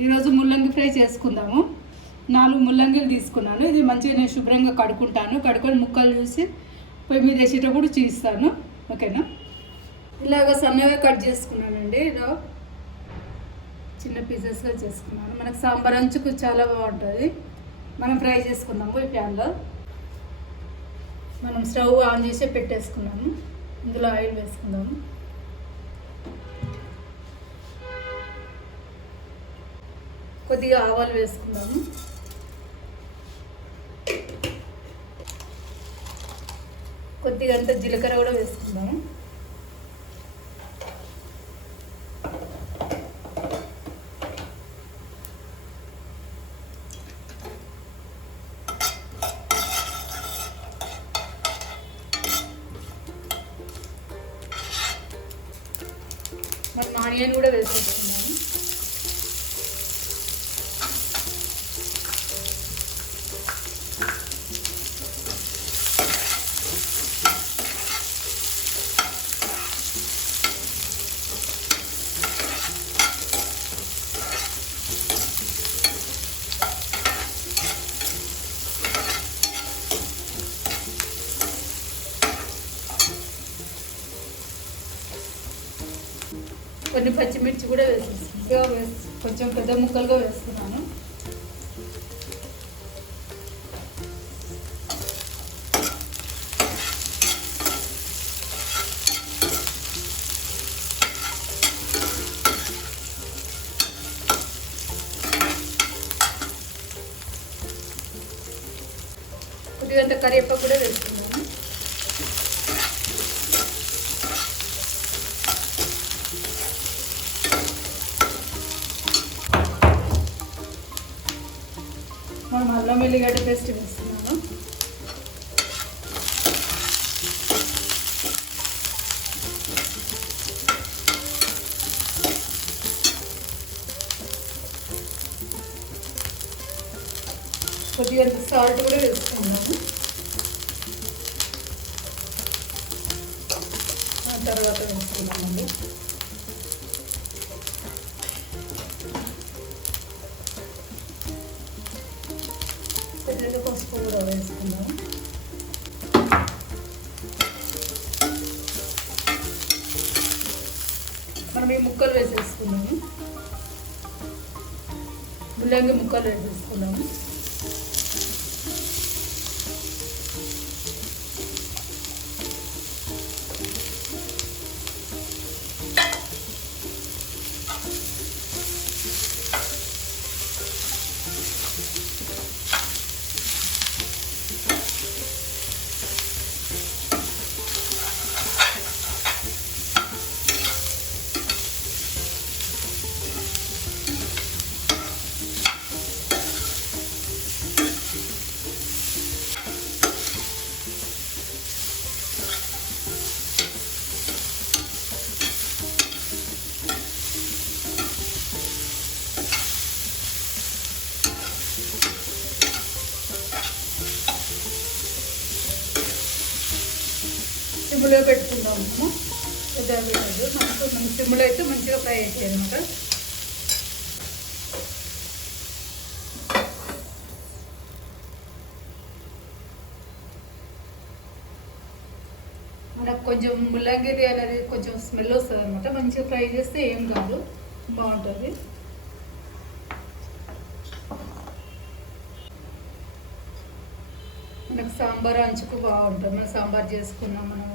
ఈరోజు ముల్లంగి ఫ్రై చేసుకుందాము. నాలుగు ముల్లంగిలు తీసుకున్నాను. ఇది మంచిగా నేను శుభ్రంగా కడుక్కుంటాను. కడుక్కొని ముక్కలు చూసి పొయ్యి మీద వేసేటప్పుడు చూపిస్తాను. ఓకేనా? ఇలాగ సన్నగా కట్ చేసుకున్నానండి. ఇలా చిన్న పీసెస్గా చేసుకున్నాను. మనకు సాంబార్ అంచుకు చాలా బాగుంటుంది. మనం ఫ్రై చేసుకుందాము ఈ ప్యాన్లో. మనం స్టవ్ ఆన్ చేసి పెట్టేసుకున్నాము. ఇందులో ఆయిల్ వేసుకుందాము. కొద్దిగా ఆవాలు వేసుకుందాము. కొద్దిగా అంత జీలకర్ర కూడా వేసుకుందాము. మనం ఆనియన్ కూడా వేసుకుంటాం కొన్ని పచ్చిమిర్చి కూడా వేసేసి వేసి కొంచెం పెద్ద ముక్కలుగా వేస్తున్నాను. కొద్దిగంత కరివేపాకు కూడా వేసుకున్నాను మనం అల్లం వెల్లిగడ్డ పేస్ట్ వేస్తున్నాను. కొద్దిగా సాల్ట్ కూడా వేసుకున్నాము ఆ తర్వాత వేసుకున్నామండి కొద్దిగా పసుపు కూడా వేసుకుందాం. మనం ఈ ముక్కలు వేసేసుకున్నాము ముల్లంగి ముక్కలు వేసేసుకున్నాము సిమ్లో పెట్టుకుందాము పెద్ద పెట్టదు మనకు మనం సిమ్లో అయితే మంచిగా ఫ్రై అవుతాయి అనమాట మనకు కొంచెం ముల్లంగిరి అనేది కొంచెం స్మెల్ వస్తుంది అనమాట మంచిగా ఫ్రై చేస్తే ఏం కాదు. బాగుంటుంది. మనకు సాంబార్ అంచుకు బాగుంటుంది. మనం సాంబార్ చేసుకున్నాం మనం.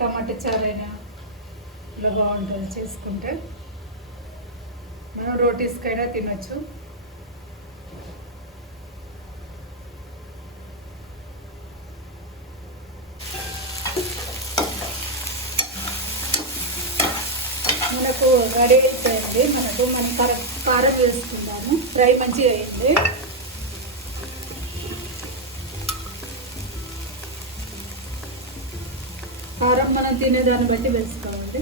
టమాటా చారైనా ఇలా బాగుంటుంది చేసుకుంటే. మనం రోటీస్కైనా తినొచ్చు. మనకు రెడీ అయిపోయింది. మనకు మనం కారం కారం వేసుకుందాము. ఫ్రై మంచిగా అయింది. కారం మనం తినేదాన్ని బట్టి వేసుకోవాలి.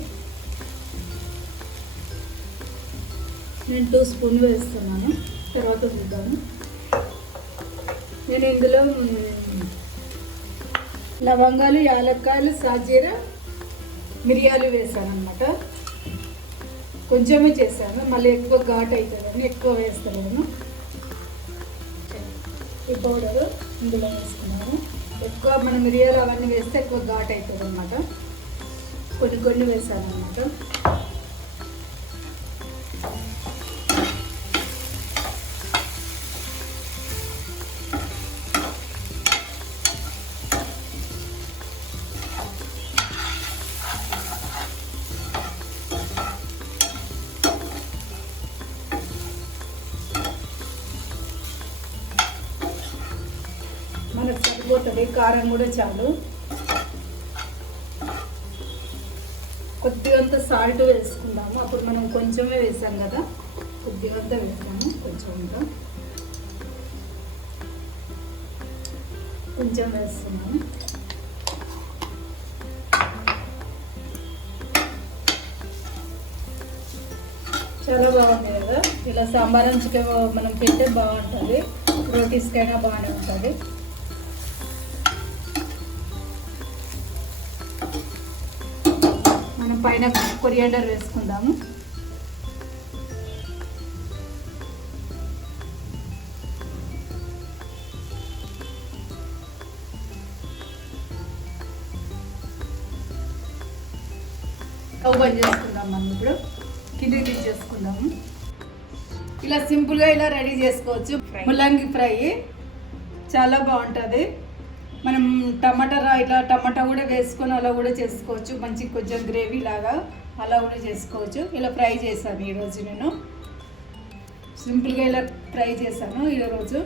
నేను టూ స్పూన్ వేస్తున్నాను. తర్వాత చూద్దాము. నేను ఇందులో లవంగాలు యాలక్కాయలు సాజీర మిరియాలు వేసాను అనమాట కొంచెమే చేశాను. మళ్ళీ ఎక్కువ ఘాట్ అవుతుందని ఎక్కువ వేస్తున్నాను ఈ పౌడర్ ఇందులో వేసుకున్నాను. ఎక్కువ మనం మిరియాలు అవన్నీ వేస్తే ఎక్కువ ఘాట్ అవుతుంది అనమాట కొన్ని కొన్ని వేసాను అనమాట మనకు కారం కూడా చాలు. కొద్దిగంత సాల్ట్ వేసుకుందాము. అప్పుడు మనం కొంచెమే వేసాం కదా. కొద్దిగంత వేసాము. కొంచెం కొంచెం వేస్తున్నాము. చాలా బాగుంది కదా. ఇలా సాంబార్ అంచుకే మనం తింటే బాగుంటుంది. రోటీస్కైనా బాగానే ఉంటుంది. పైన కొరియాండర్ వేసుకుందాము. స్టవ్ బంద్ చేసుకుందాం మనం ఇప్పుడు. కిందికి తీసేసుకుందాము. ఇలా సింపుల్గా ఇలా రెడీ చేసుకోవచ్చు. ముల్లంగి ఫ్రై. చాలా బాగుంటుంది. మనం టమాటా ఇట్లా టమాటా కూడా వేసుకొని అలా కూడా చేసుకోవచ్చు. మంచి కొంచెం గ్రేవీ లాగా అలా కూడా చేసుకోవచ్చు. ఇలా ఫ్రై చేశాను ఈరోజు నేను. సింపుల్గా ఇలా ఫ్రై చేశాను ఈరోజు.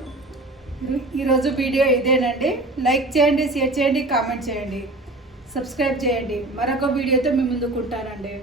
ఈరోజు వీడియో ఇదేనండి. లైక్ చేయండి షేర్ చేయండి కామెంట్ చేయండి. సబ్స్క్రైబ్ చేయండి. మరొక వీడియోతో మీ ముందుకుంటానండి